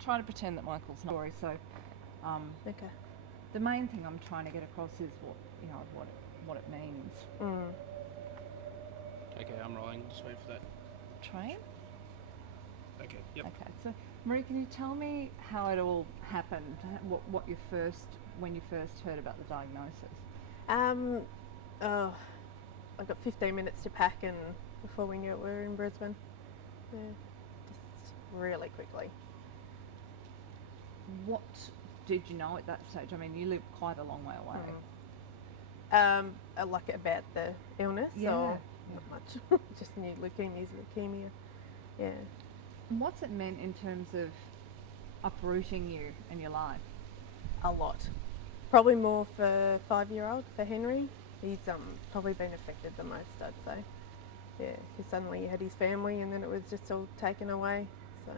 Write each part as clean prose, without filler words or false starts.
try to pretend that Michael's not sorry. So, Okay. the main thing I'm trying to get across is what it means. Okay, I'm rolling. Just wait for that. Train. Okay. Yep. Okay. So, Maree, can you tell me how it all happened? When you first heard about the diagnosis? I got 15 minutes to pack, and before we knew it, we were in Brisbane. Yeah, just really quickly. What did you know at that stage? I mean, you live quite a long way away. Like about the illness, Yeah. or not much. Just knew leukemia's leukemia. Yeah. And what's it meant in terms of uprooting you and your life? A lot. Probably more for 5-year-old, for Henry. He's probably been affected the most, I'd say. Yeah, because suddenly he had his family and then it was just all taken away. So.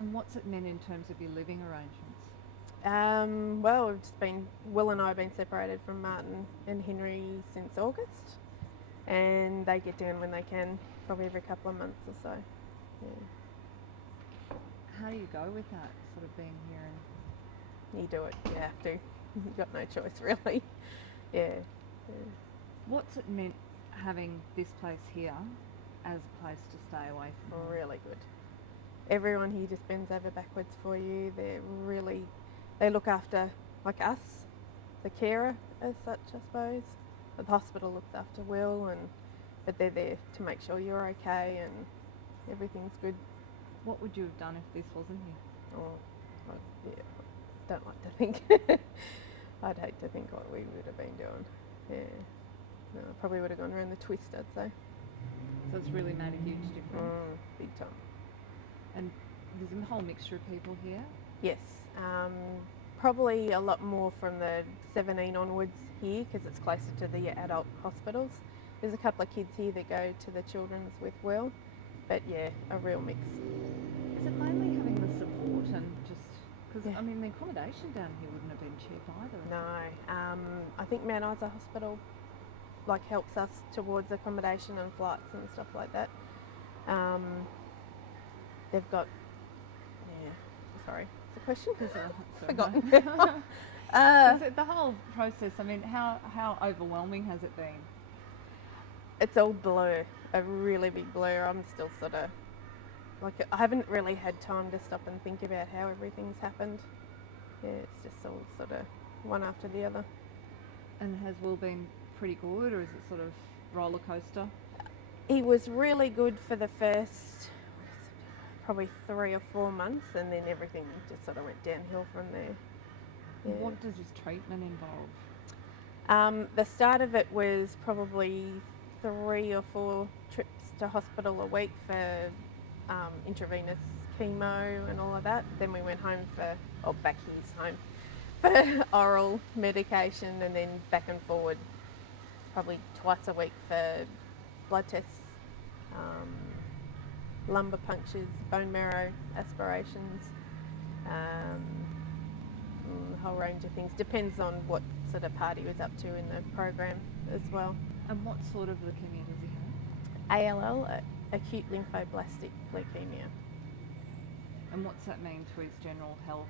And what's it meant in terms of your living arrangements? Well, Will and I have been separated from Martin and Henry since August, and they get down when they can, probably every couple of months or so. Yeah. How do you go with that, sort of being here and... You do it, you have to. You've got no choice, really. Yeah. What's it meant having this place here as a place to stay away from home? Really good. Everyone here just bends over backwards for you. They look after, like us, the carer as such, I suppose. But the hospital looks after Will, but they're there to make sure you're okay and everything's good. What would you have done if this wasn't here? Oh, yeah, don't like to think. I'd hate to think what we would have been doing. Yeah. No, I probably would have gone around the twist, I'd say. So it's really made a huge difference. Big time. And there's a whole mixture of people here? Yes. Probably a lot more from the 17 onwards here because it's closer to the adult hospitals. There's a couple of kids here that go to the children's with Will, but yeah, a real mix. Is it mainly having the support and just... Because, Yeah. I mean, the accommodation down here wouldn't have been cheap either. No. I think Mount Isa Hospital helps us towards accommodation and flights and stuff like that. They've got... Yeah, sorry. The question? Forgotten. The whole process, I mean, how overwhelming has it been? It's all blur, a really big blur. I'm still sort of, I haven't really had time to stop and think about how everything's happened. Yeah, it's just all sort of one after the other. And has Will been pretty good, or is it sort of roller coaster? He was really good for the first probably 3 or 4 months, and then everything just sort of went downhill from there. Yeah. What does his treatment involve? The start of it was probably 3 or 4 trips to hospital a week for intravenous chemo and all of that. Then we went home back here's home, for oral medication, and then back and forward probably twice a week for blood tests, lumbar punctures, bone marrow aspirations, a whole range of things. Depends on what sort of part he was up to in the program as well. And what sort of leukemia does he have? ALL, acute lymphoblastic leukemia. And what's that mean to his general health?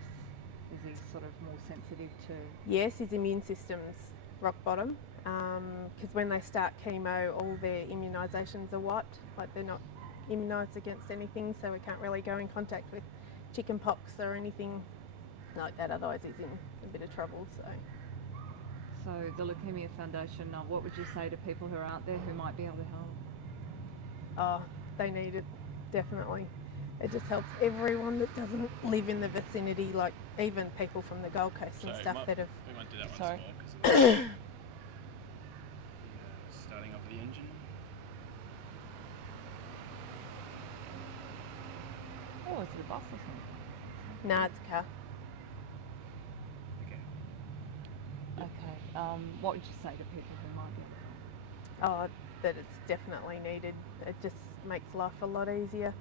Is he sort of more sensitive to... Yes, his immune system's rock bottom, because when they start chemo, all their immunisations are wiped, like they're not immunised against anything, so we can't really go in contact with chicken pox or anything like that, otherwise he's in a bit of trouble. So the Leukemia Foundation, what would you say to people who are out there who might be able to help? Oh, they need it, definitely. It just helps everyone that doesn't live in the vicinity, like even people from the Gold Coast and stuff that have... We might do that Sorry. once more, because starting off the engine. Oh, is it a bus or something? Nah, it's a car. Okay. What would you say to people who might be able to help? Oh, that it's definitely needed. It just makes life a lot easier.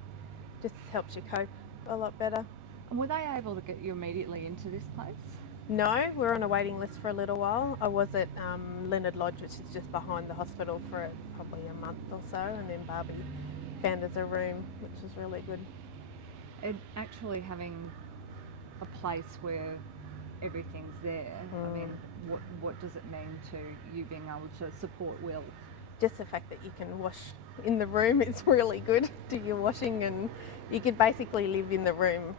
Just helps you cope a lot better. And were they able to get you immediately into this place? No, we're on a waiting list for a little while. I was at Leonard Lodge, which is just behind the hospital, for probably a month or so, and then Barbie found us a room, which was really good. And actually having a place where everything's there. I mean, what does it mean to you being able to support Will? Just the fact that you can wash in the room is really good. Do your washing, and you could basically live in the room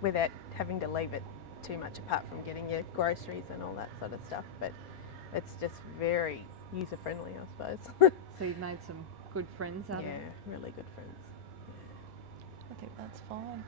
without having to leave it too much, apart from getting your groceries and all that sort of stuff. But it's just very user friendly, I suppose. So you've made some good friends out of Yeah, it? really good friends. I think that's fine.